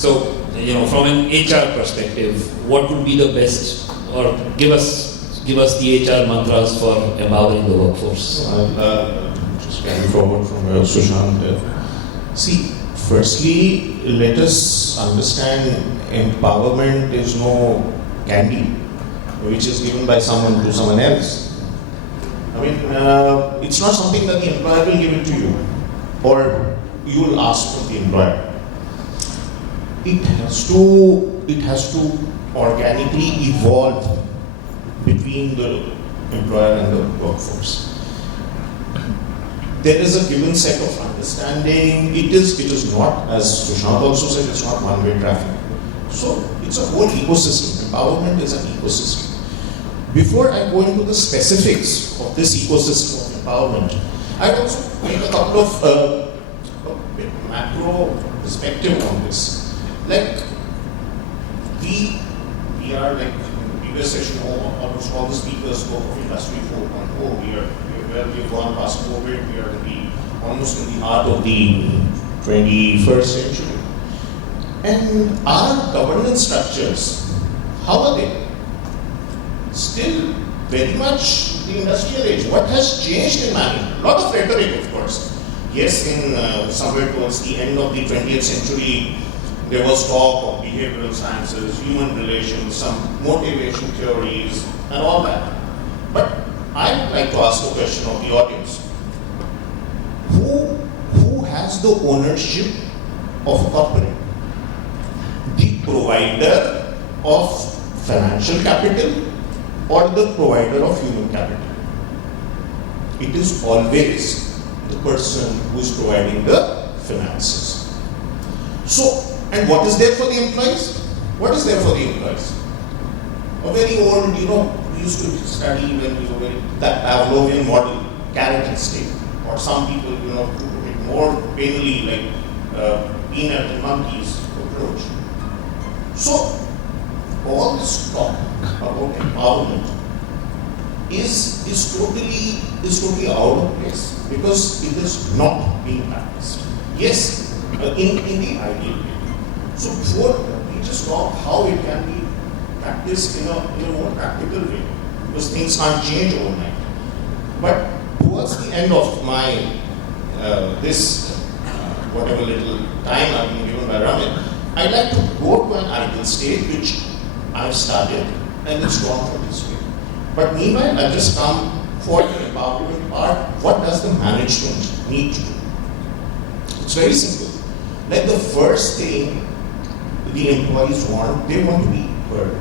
So, from an HR perspective, what would be the best, or give us the HR mantras for empowering the workforce? I'll just carry forward from where Sushant. See, firstly, let us understand empowerment is no candy which is given by someone to someone else. I mean, it's not something that the employer will give it to you, or you will ask from the employer. It has to organically evolve between the employer and the workforce. There is a given set of understanding. It is not, as Sushant also said, it's not one-way traffic. So it's a whole ecosystem. Empowerment is an ecosystem. Before I go into the specifics of this ecosystem of empowerment, I'd also make a couple of a bit macro perspective on this. Like, we are like in the previous session, almost all the speakers spoke of Industry 4.0. We've gone past COVID, we are almost in the heart of the 21st century. And our governance structures, how are they? Still very much the industrial age. What has changed in management? A lot of rhetoric, of course. Yes, in somewhere towards the end of the 20th century, there was talk of behavioral sciences, human relations, some motivation theories, and all that. But I would like to ask the question of the audience. Who has the ownership of a corporate? The provider of financial capital or the provider of human capital? It is always the person who is providing the finances. So, and what is there for the employees? What is there for the employees? A very old, we used to study when we were that Pavlovian model, carrot and stick. Or some people, to put it more painfully, like peanut and monkeys approach. So, all this talk about empowerment is totally out of place because it is not being practiced. Yes, in the ideal way. So before we just talk how it can be practiced in a more practical way, because things can't change overnight. But towards the end of my whatever little time I've been given by Ramit, I'd like to go to an ideal state which I've started, and it's gone from this way. But meanwhile, I've just come for the empowerment part. What does the management need to do? It's very simple. Like the first thing the employees want, they want to be heard.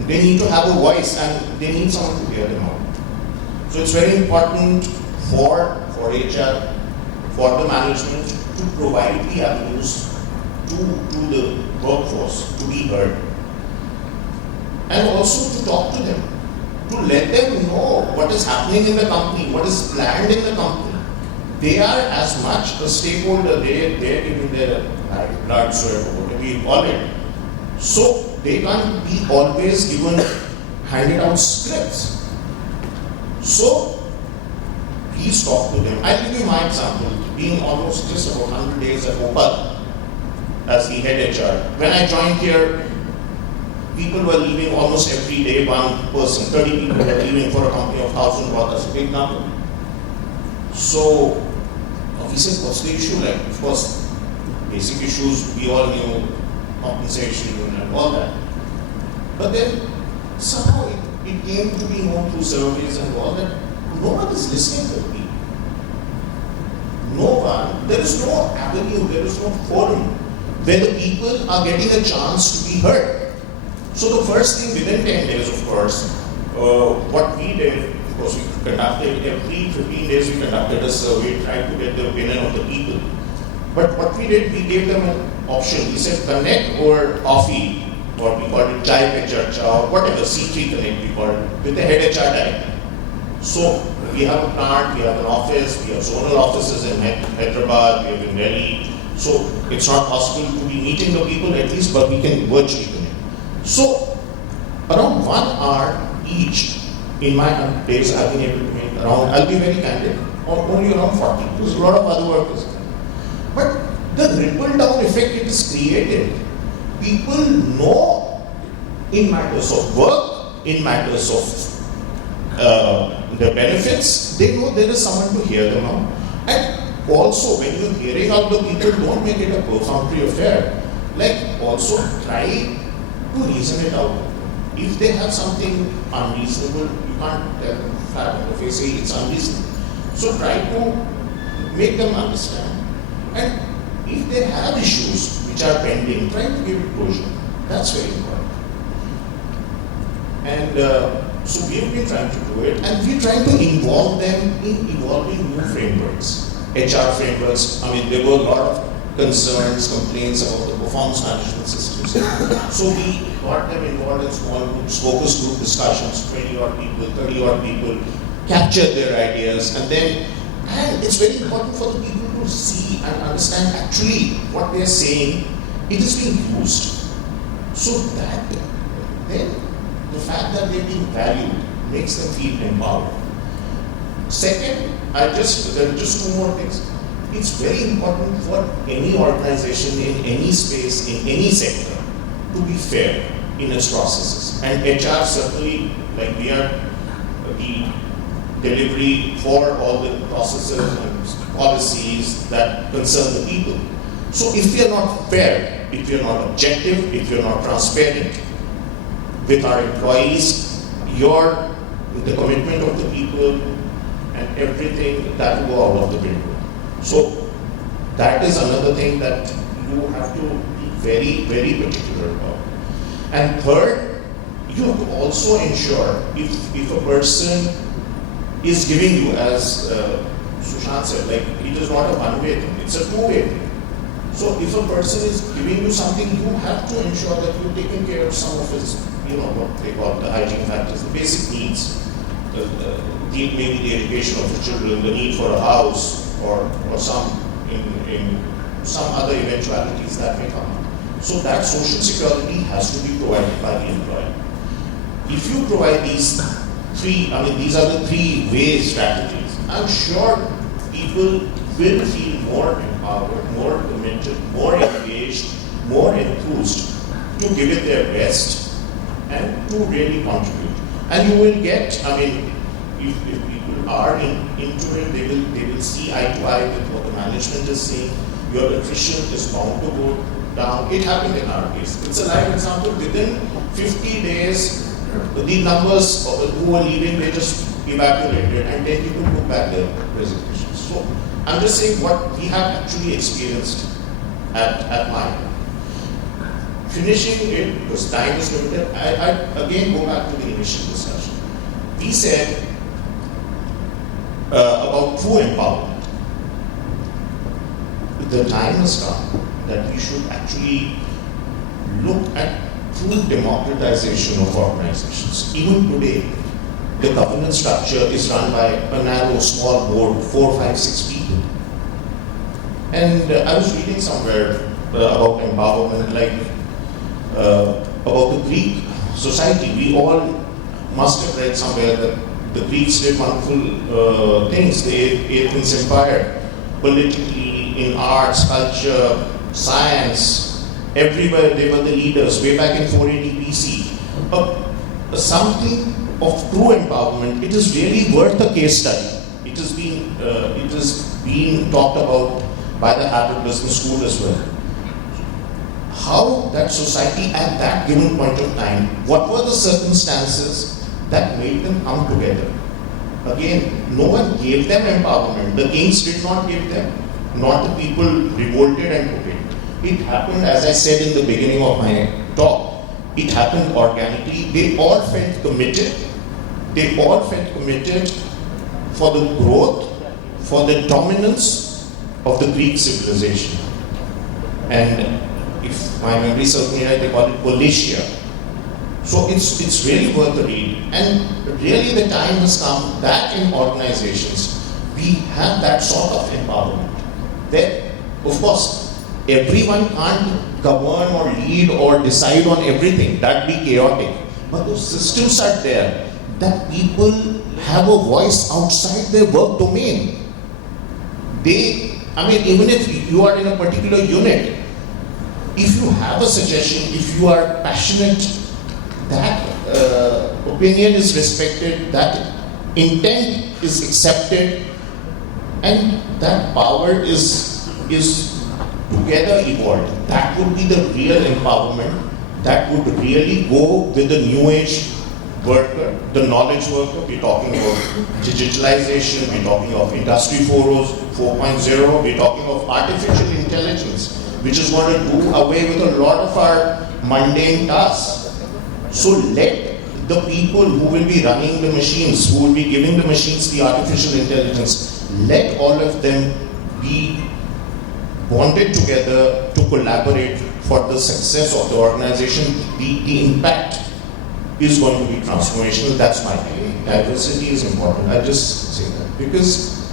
They need to have a voice and they need someone to hear them out. So it's very important for HR, for the management to provide the avenues to the workforce to be heard. And also to talk to them, to let them know what is happening in the company, what is planned in the company. They are as much a stakeholder, they're giving their blood, sweat, or whatever you call it. So they can't be always handed out scripts. So please talk to them. I'll give you my example. Being almost just about 100 days at OPaL as the head HR. When I joined here, people were leaving almost every day, one person, 30 people were leaving for a company of 1,000 workers, a big number. So we said, what's the issue? Like, of course, basic issues, we all knew, compensation and all that. But then somehow it came to be known through surveys and all that. No one is listening to me. No one, there is no avenue, there is no forum where the people are getting a chance to be heard. So the first thing within 10 days, of course, what we did, of course, we conducted every 15 days, we conducted a survey, tried to get the opinion of the people. But what we did, we gave them an option. We said connect over coffee, what we called it chai pe charcha, or whatever, C3 connect we called it, with the head HR director. So we have a plant, we have an office, we have zonal offices in Hyderabad, we have in Delhi. So it's not possible to be meeting the people at least, but we can virtually connect. So around 1 hour each in my days I've been able to make around, I'll be very candid, only around 40. There's a lot of other workers. But the ripple down effect it is created people know in matters of work, in matters of the benefits, they know there is someone to hear them out. And also, when you're hearing out the people, don't make it a perfunctory affair. Like, also try to reason it out. If they have something unreasonable, you can't tell them flat on the face, say it's unreasonable. So try to make them understand. And if they have issues which are pending, try to give it closure. That's very important. And so we have been trying to do it, and we're trying to involve them in evolving new frameworks, HR frameworks. I mean, there were a lot of concerns, complaints about the performance management systems. So we got them involved in small groups, focus group discussions, 20 odd people, 30 odd people, captured their ideas, and it's very important for the people to see and understand actually what they're saying, it is being used. So that then the fact that they're being valued makes them feel empowered. Second, there are just two more things. It's very important for any organization in any space, in any sector, to be fair in its processes. And HR certainly, like we are the delivery for all the processes and policies that concern the people. So if we are not fair, if we are not objective, if we are not transparent with our employees, the commitment of the people and everything, that will go out of the window. So that is another thing that you have to be very, very particular about. And third, you have to also ensure if a person is giving you, as Sushant said, like it is not a one-way thing, it's a two-way thing. So if a person is giving you something, you have to ensure that you're taking care of some of his, what they call the hygiene factors, the basic needs, maybe the education of the children, the need for a house, or some other eventualities that may come up. So that social security has to be provided by the employer. If you provide these are the three-way strategies, I'm sure people will feel more empowered, more committed, more engaged, more enthused to give it their best and to really contribute. And you will get, if people are into it, they will see eye to eye with what the management is saying. Your attrition is bound to go down. It happened in our case. It's a live example. Within 50 days, the numbers who were leaving, they just evaporated, and 10 people took back their resignations. So I'm just saying what we have actually experienced at mine. Finishing it, because time is limited, I again go back to the initial discussion. We said about true empowerment. The time has come that we should actually look at true democratization of organizations. Even today, the governance structure is run by a narrow, small board, 4, 5, 6 people. And I was reading somewhere about empowerment, like about the Greek society. We all must have read somewhere that the Greeks did wonderful things. The Athens Empire, politically, in arts, culture, science, everywhere they were the leaders, way back in 480 BC. Something of true empowerment, it is really worth a case study. It is being talked about by the Harvard Business School as well. How that society at that given point of time, what were the circumstances that made them come together? Again, no one gave them empowerment. The kings did not give them, not the people revolted and took it. It happened, as I said in the beginning of my talk, it happened organically. They all felt committed. They all felt committed for the growth, for the dominance of the Greek civilization. And if my memory serves me right, they call it Poletia. So it's really worth a read. And really the time has come that in organizations, we have that sort of empowerment. That, of course, everyone can't govern or lead or decide on everything. That'd be chaotic. But those systems are there that people have a voice outside their work domain. Even if you are in a particular unit, if you have a suggestion, if you are passionate, that opinion is respected, that intent is accepted, and that power is together evolved. That would be the real empowerment. That would really go with the new age worker, the knowledge worker. We're talking about digitalization, we're talking of Industry 4.0, we're talking of artificial intelligence, which is going to do away with a lot of our mundane tasks. So let the people who will be running the machines, who will be giving the machines the artificial intelligence, let all of them be bonded together to collaborate for the success of the organization. The impact is going to be transformational. That's my feeling. Diversity is important. I just say that because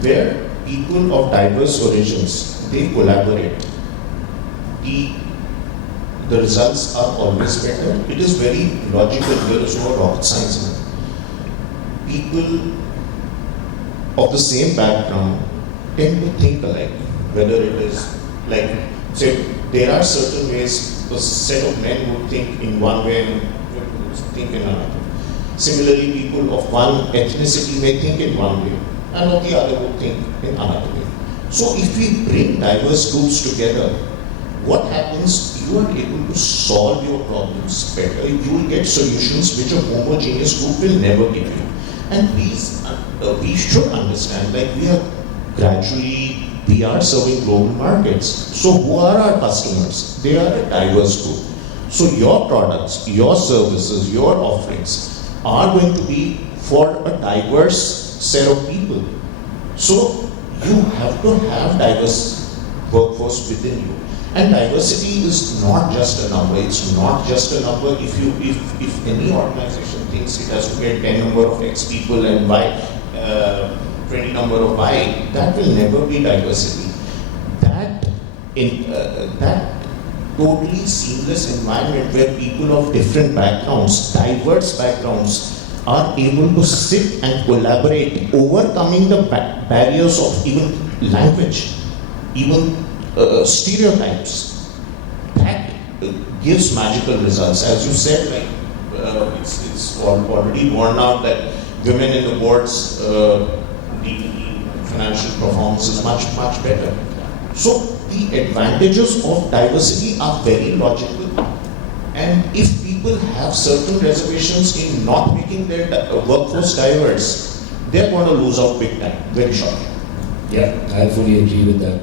where people of diverse origins, they collaborate, the results are always better. It is very logical. There is no rocket science in it. People of the same background tend to think alike, whether it is like, say, there are certain ways a set of men would think in one way and would think in another. Similarly, people of one ethnicity may think in one way and of the other would think in another way. So if we bring diverse groups together, what happens? You are able to solve your problems better. You will get solutions which a homogeneous group will never give you. And please, we should understand, like we are serving global markets. So who are our customers? They are a diverse group. So your products, your services, your offerings are going to be for a diverse set of people. So you have to have diverse workforce within you. And diversity is not just a number. It's not just a number. If any organization thinks it has to get 10 number of X people and Y 20 number of Y, that will never be diversity. That totally seamless environment where people of different backgrounds, diverse backgrounds, are able to sit and collaborate, overcoming the barriers of even language, even stereotypes. That gives magical results. As you said, like it's already borne out that women in the boards, the financial performance is much better. So the advantages of diversity are very logical, and if people have certain reservations in not making their workforce diverse, they're going to lose out big time, very shortly. Yeah, I fully agree with that.